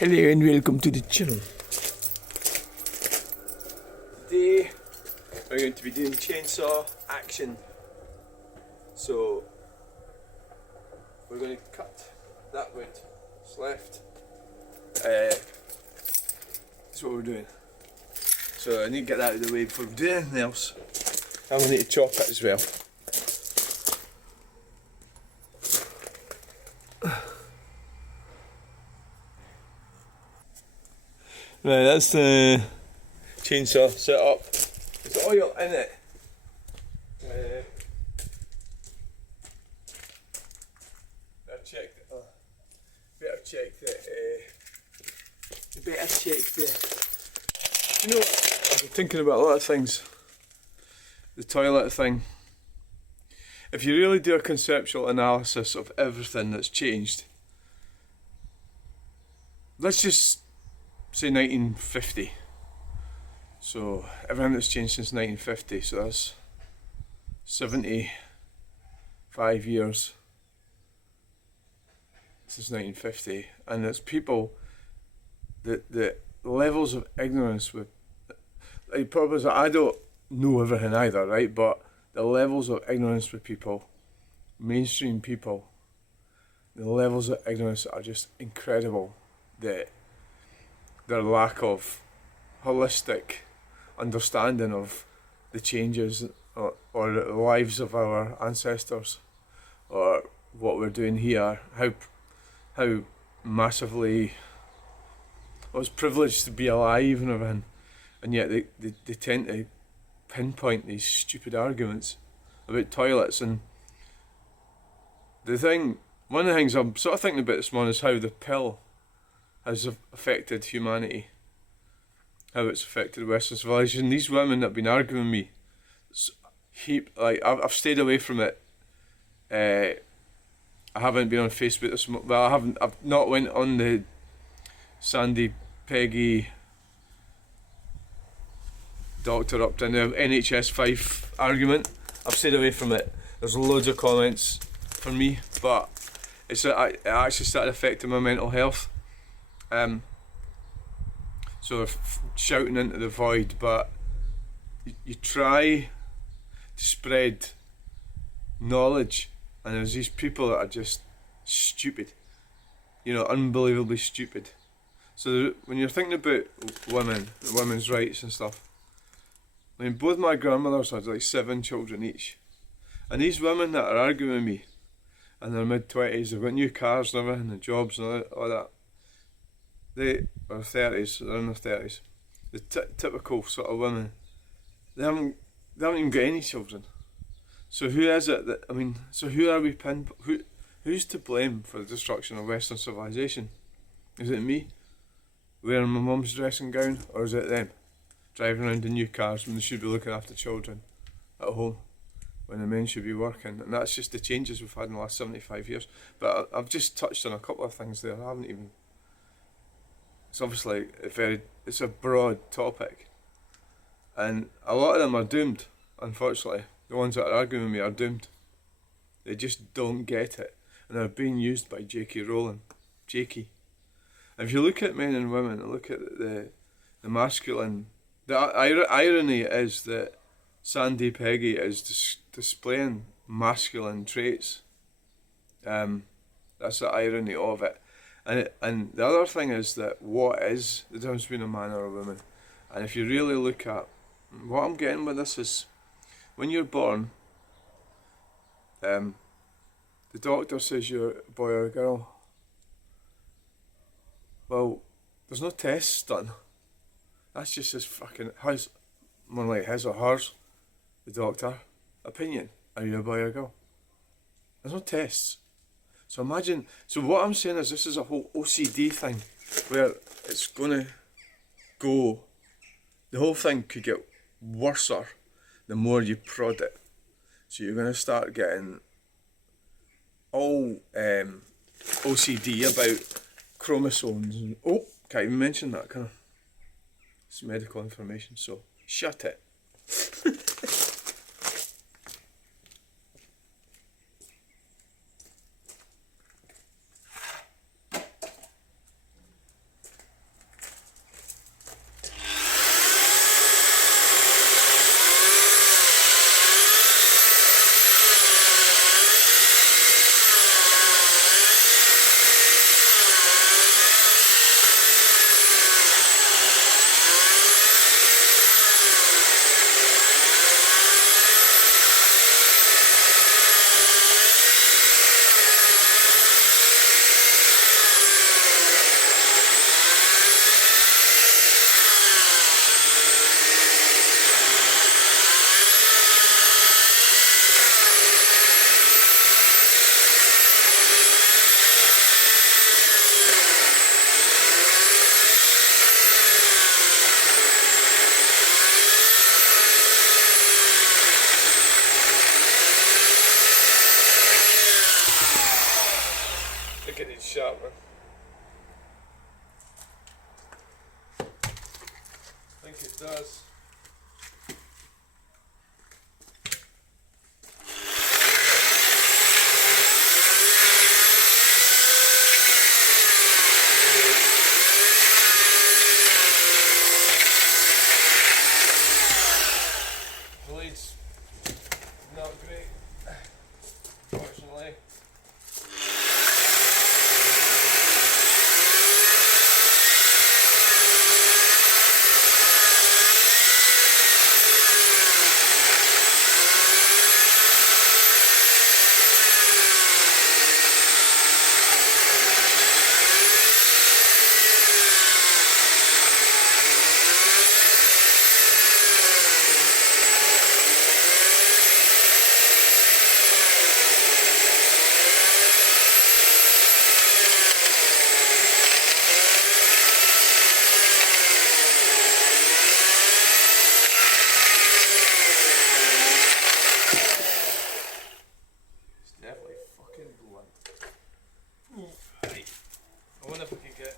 Hello and welcome to the channel. Today we're going to be doing chainsaw action. So we're going to cut that wood that's left. That's what we're doing. So I need to get that out of the way before we do anything else. I'm going to need to chop it as well. Right, that's the chainsaw set up. There's oil in it. Better check the. You know, I've been thinking about a lot of things. The toilet thing. If you really do a conceptual analysis of everything that's changed, let's just say 1950. So everything that's changed since 1950, so that's 75 years since 1950, and it's people, the levels of ignorance with, like, probably, I don't know everything either, right, but the levels of ignorance with people, mainstream people, the levels of ignorance are just incredible. Their lack of holistic understanding of the changes or the lives of our ancestors, or what we're doing here, how massively I was privileged to be alive and everything, and yet they tend to pinpoint these stupid arguments about toilets. And one of the things I'm sort of thinking about this morning is how the pill has affected humanity, how it's affected Western civilization. These women that have been arguing with me, I've stayed away from it. I haven't been on Facebook this month. Well, I've not went on the Sandy Peggy doctor up to the NHS 5 argument. I've stayed away from it. There's loads of comments for me, but it actually started affecting my mental health. So shouting into the void, but you try to spread knowledge, and there's these people that are just stupid, unbelievably stupid. So when you're thinking about women's rights and stuff, I mean, both my grandmothers had like 7 children each, and these women that are arguing with me in their mid-20s, they've got new cars and everything, and jobs and all that. They are 30s, they're in their 30s. The typical sort of women, they haven't even got any children. So who is it that, so who are we who's to blame for the destruction of Western civilization? Is it me, wearing my mum's dressing gown, or is it them, driving around in new cars when they should be looking after children at home, when the men should be working? And that's just the changes we've had in the last 75 years. But I've just touched on a couple of things there. I haven't even. It's obviously it's a broad topic, and a lot of them are doomed, unfortunately. The ones that are arguing with me are doomed. They just don't get it, and they're being used by J.K. Rowling. Jakey. And if you look at men and women, and look at the masculine, the irony is that Sandy Peggy is displaying masculine traits. That's the irony of it. And the other thing is that what is the difference between a man or a woman? And if you really look at what I'm getting with this is, when you're born, the doctor says you're a boy or a girl. Well, there's no tests done. That's just more like his or hers, the doctor, opinion. Are you a boy or a girl? There's no tests. So imagine, what I'm saying is this is a whole OCD thing where it's going to go, the whole thing could get worser the more you prod it. So you're going to start getting all OCD about chromosomes. And, can't even mention that, can I? It's medical information, so shut it. think it needs sharpening. I think it does. Blade's not great, fortunately. I wonder if we could get.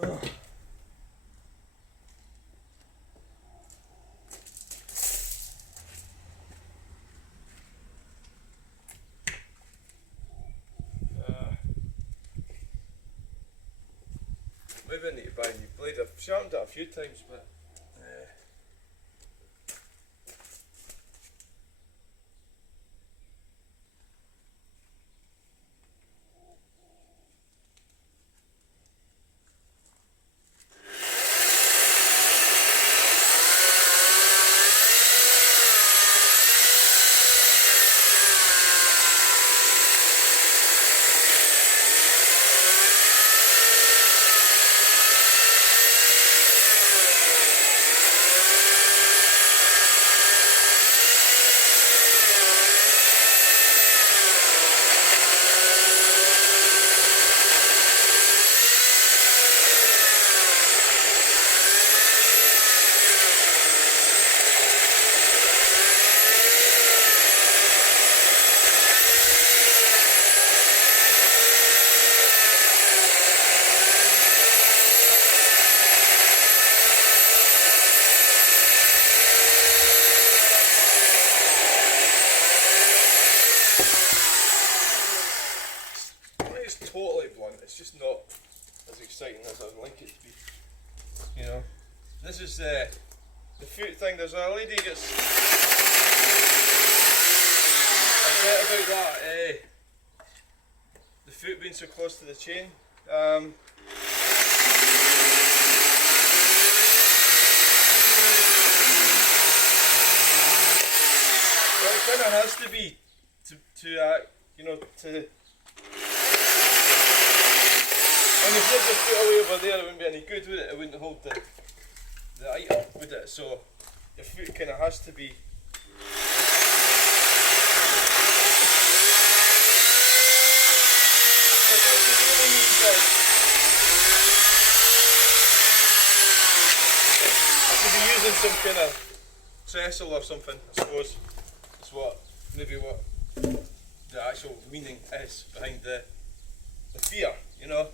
Ugh. Maybe I need to buy a new blade. I've sharpened it a few times, but. Totally blunt, it's just not as exciting as I'd like it to be, you know. This is the foot thing. There's a lady gets upset about that, the foot being so close to the chain. Well, it kind of has to be you know, to. When you flip the foot away over there, it wouldn't be any good, would it? It wouldn't hold the item, would it? So your foot kind of has to be. I could be using some kind of trestle or something, I suppose. That's maybe what the actual meaning is behind the fear, you know.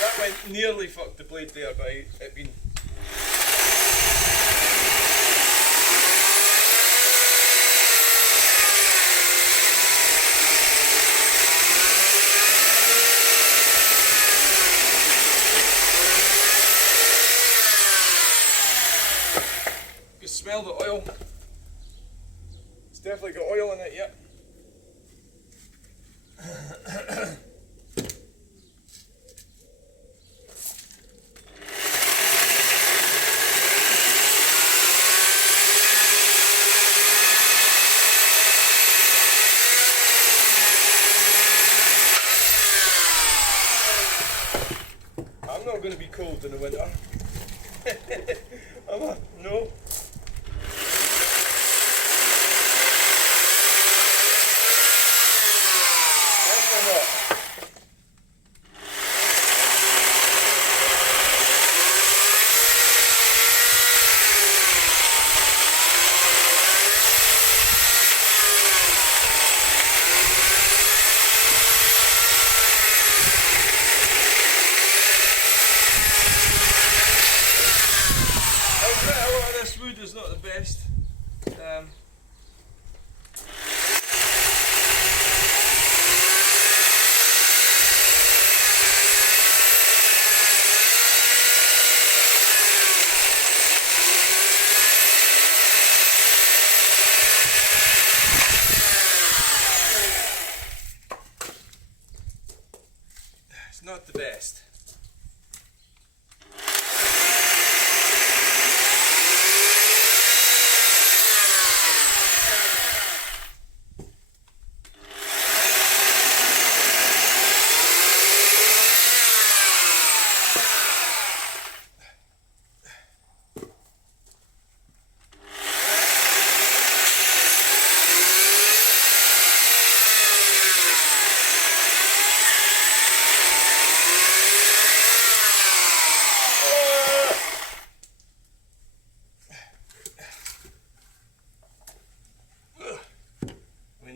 That went nearly fucked the blade there by it being. You can smell the oil. It's definitely got oil in it, yeah. I'm not going to be cold in the winter. No. Definitely not. camera's not the best. It's not the best.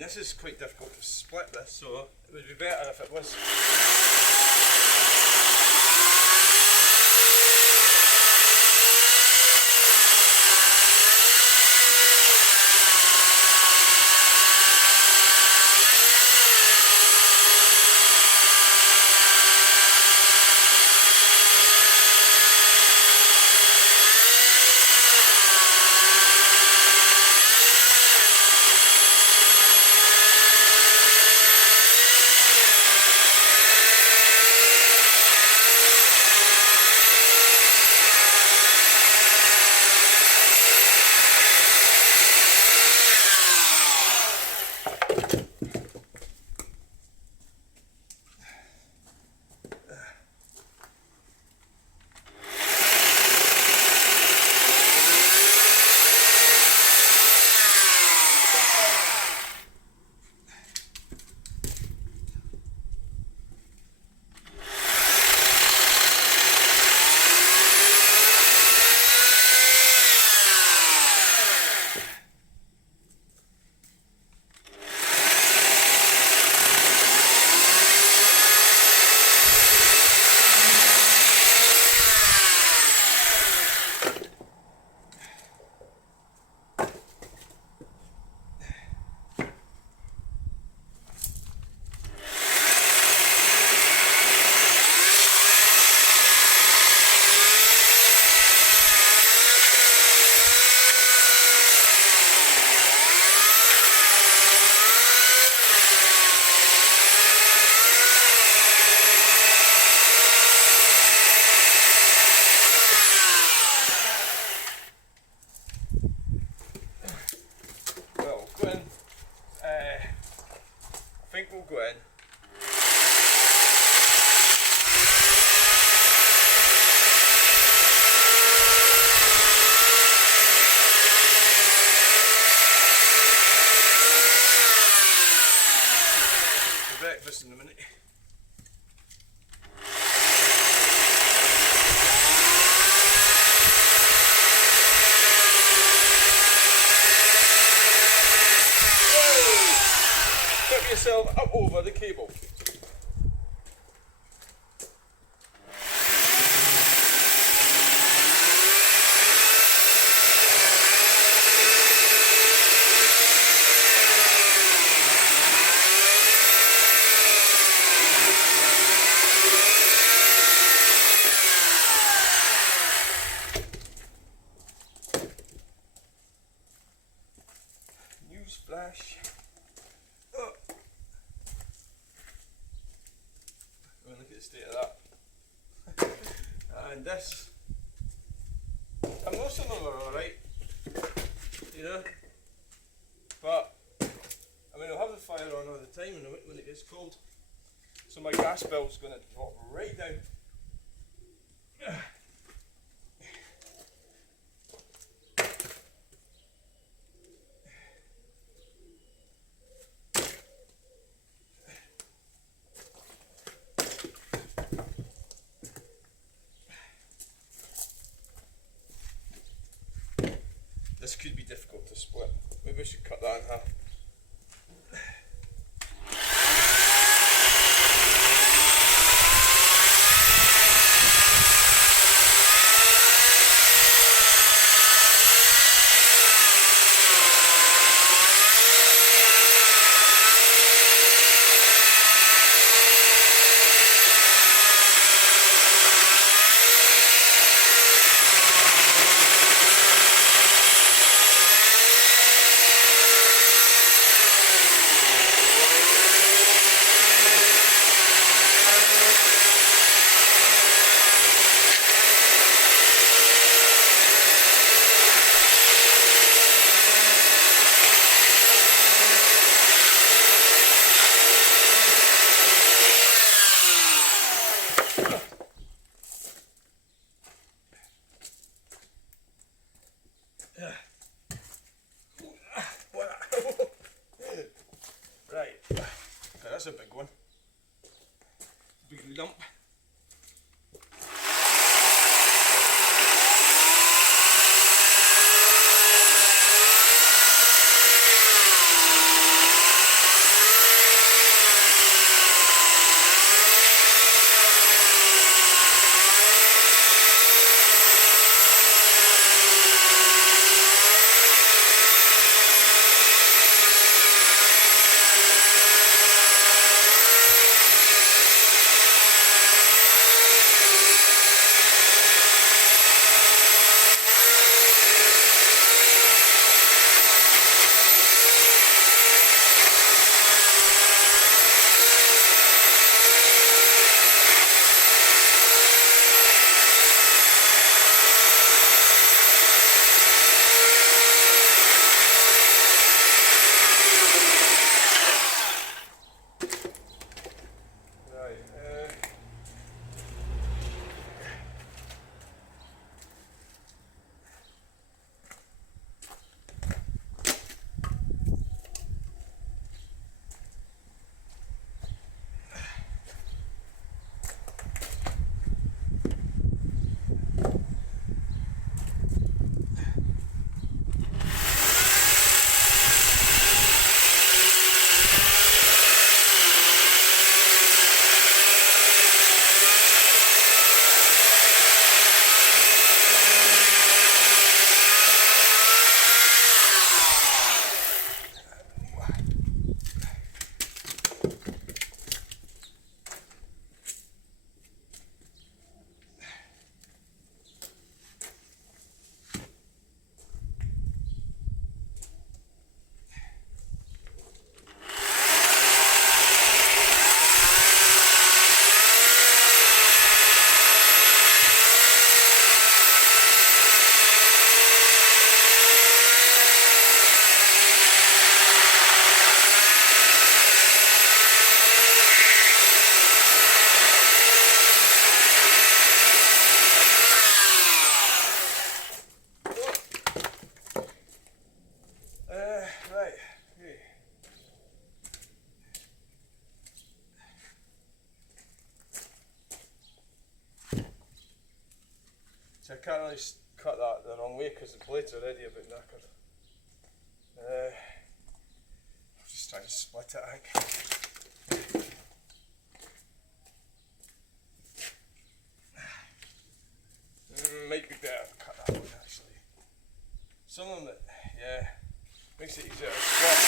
This is quite difficult to split this, so it would be better if it was. I think we'll go in. For breakfast in a minute. Yourself up over the cable. Newsflash. Look at the state of that. And this, and most of them are alright, you know, but I mean I'll have the fire on all the time when it gets cold, so my gas bill's going to drop right down. This could be difficult to split. Maybe I should cut that in half. that's a big one. Big lump. I can't really cut that the wrong way because the blade's already a bit knackered. I'll just try to split it, I think. Might be better to cut that one actually. Some of them, yeah, makes it easier to split.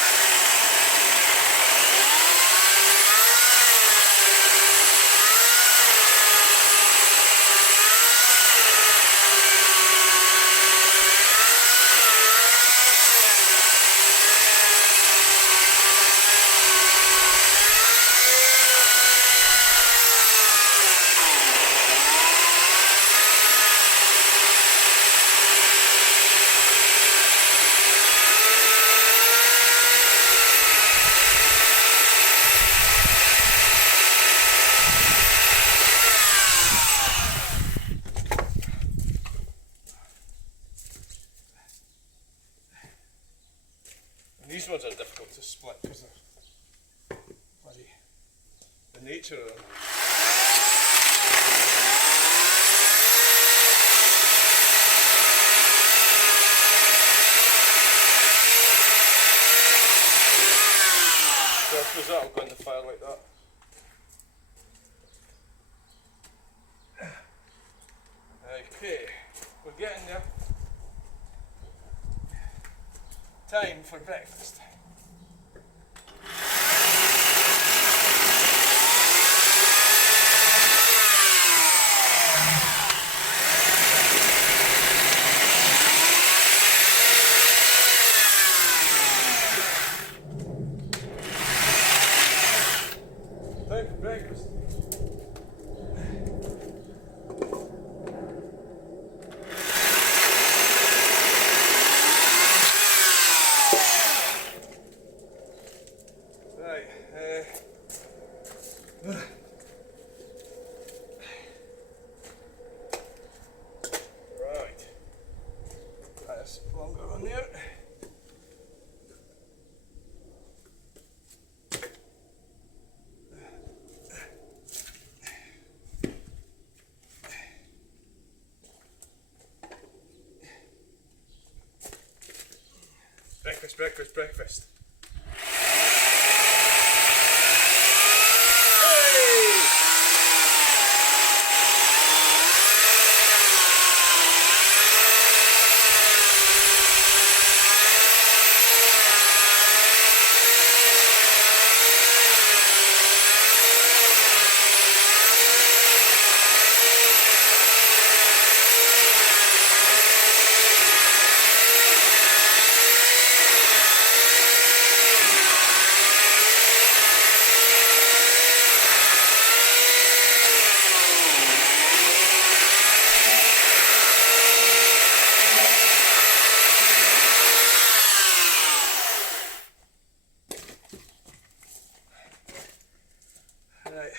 These ones are difficult to split because of the nature of them. So I suppose that'll go in the fire like that. Okay, we're getting there. Time for breakfast. Time for breakfast. Breakfast, breakfast, breakfast. Right.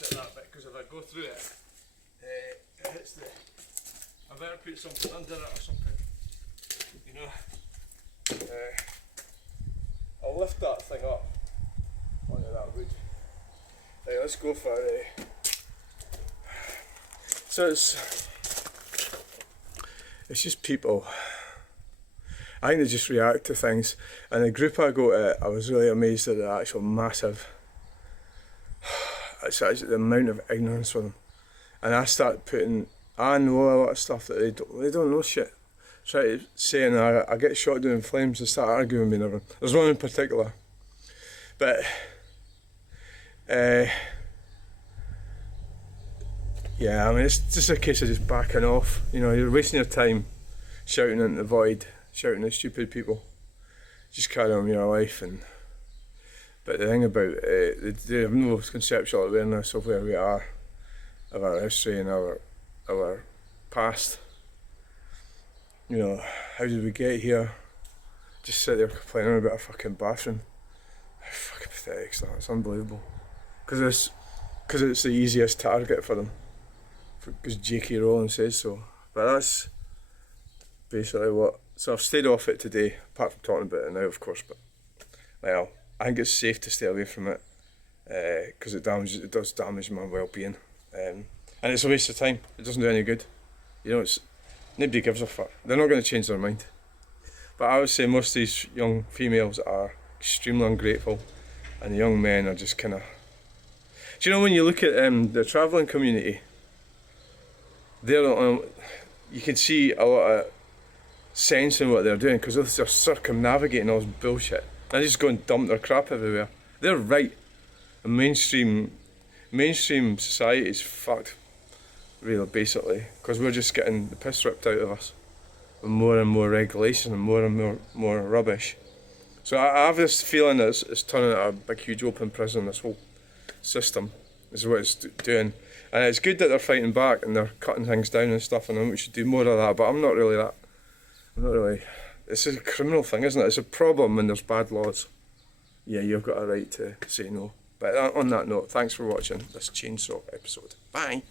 At that bit, because if I go through it, it hits the. I better put something under it or something, you know. I'll lift that thing up onto that wood. Right, let's go for so it's just people. I think they just react to things, and the group I go to, I was really amazed at the actual massive. It's the amount of ignorance for them, and I start putting. I know a lot of stuff that they don't know shit. Try to say, and I get shot down in flames. They start arguing with me and everything. There's one in particular, but yeah, I mean it's just a case of just backing off. You know, you're wasting your time shouting into the void, shouting at stupid people. Just carry on with your life. And but the thing about they have no conceptual awareness of where we are, of our history and our past. You know, how did we get here? Just sit there complaining about a fucking bathroom. How fucking pathetic is that? It's unbelievable. Because it's the easiest target for them. Because J.K. Rowling says so. But that's basically what. So I've stayed off it today, apart from talking about it now, of course. But well, I think it's safe to stay away from it because it does damage my well-being, and it's a waste of time. It doesn't do any good. You know, nobody gives a fuck. They're not going to change their mind. But I would say most of these young females are extremely ungrateful, and the young men are just kind of. Do you know when you look at the travelling community? You can see a lot of sense in what they're doing because they're circumnavigating all this bullshit. They just go and dump their crap everywhere. They're right. The mainstream society is fucked, really, basically, because we're just getting the piss ripped out of us with more and more regulation and more rubbish. So I have this feeling that it's turning into a big, huge open prison, this whole system. is what it's doing. And it's good that they're fighting back and they're cutting things down and stuff, and we should do more of that, but I'm not really, it's a criminal thing, isn't it? It's a problem when there's bad laws. Yeah, you've got a right to say no. But on that note, thanks for watching this chainsaw episode. Bye.